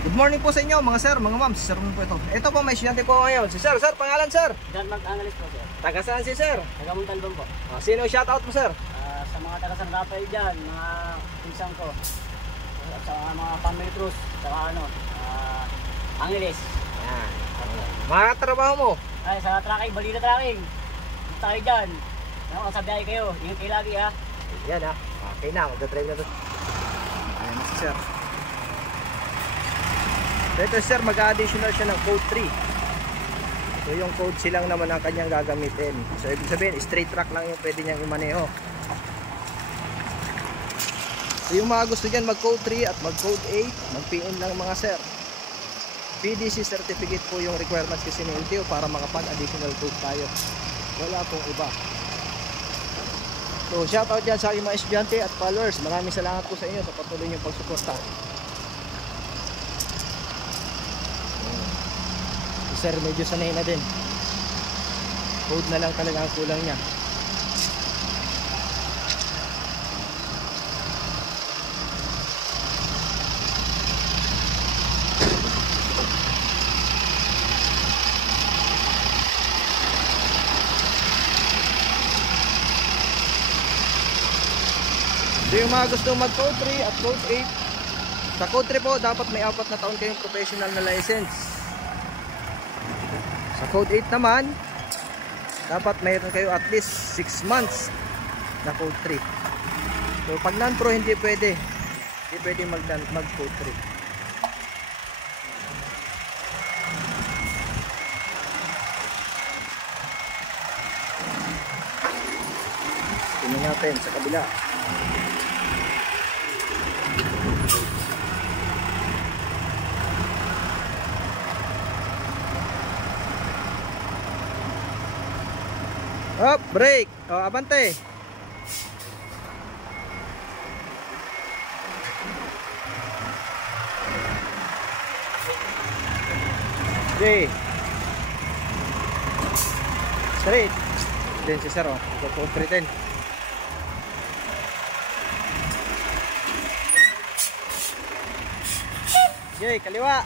Good morning po sa inyo mga sir, mga ma'am. Si sir po ito. Ito po may estudyante po ngayon. Si sir, pangalan sir? John Mag-Angeles po sir. Taga saan si sir? Taga Montalban po. Sino shoutout mo sir? Sa mga taga San Rafael dyan, mga pinsang ko. At sa mga family cruise, saka Angeles. Yan. Mga trabaho mo? Ay, sa tracking, Balida Tracking. Tayo dyan. Kasabihay kayo, ingat kayo lagi ha. Yan ha. Okay na, magdadrive na to. Ayan na si sir. Ito sir, mag-additional siya ng code 3. So yung code silang naman ang kanyang gagamitin. So ibig sabihin, straight track lang yung pwede niyang imaneho. So yung mga gusto dyan mag-code 3 at mag-code 8, mag-PM lang mga sir. PDC certificate po yung requirements kasi ni LTO para makapag-additional code tayo. Wala pong iba. So shoutout dyan sa aking mga estudyante at followers. Maraming salamat po sa inyo sa patuloy niyong pagsuporta. Sir, medyo sanay na din. Code na lang talaga ang kulang niya. So yung mga gusto mag code 3 at code 8, sa code 3 po dapat may 4 na taon kayong professional na license. Sa code 8 naman, dapat mayroon kayo at least 6 months na code 3. So pag non-pro hindi pwede. Hindi pwede mag code 3. Tingnan natin sa kabila. Up, break. Oh, abante. Okay. Straight. Then si sir, oh. Go 310. Okay, kaliwa.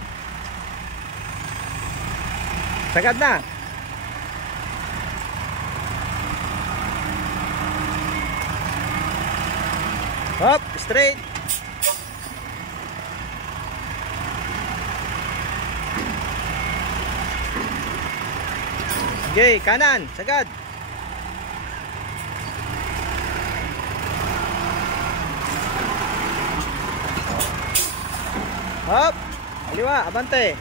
Sagad na. Up, straight. Okay, kanan, sagad. Up, kaliwa, abante.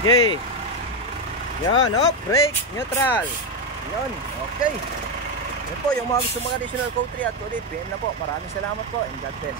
Okay. Yan, up, brake, neutral. Yan, okay. Yan po, yung mga gusto mga additional code 3 at code 8, PM na po. Maraming salamat po and God bless.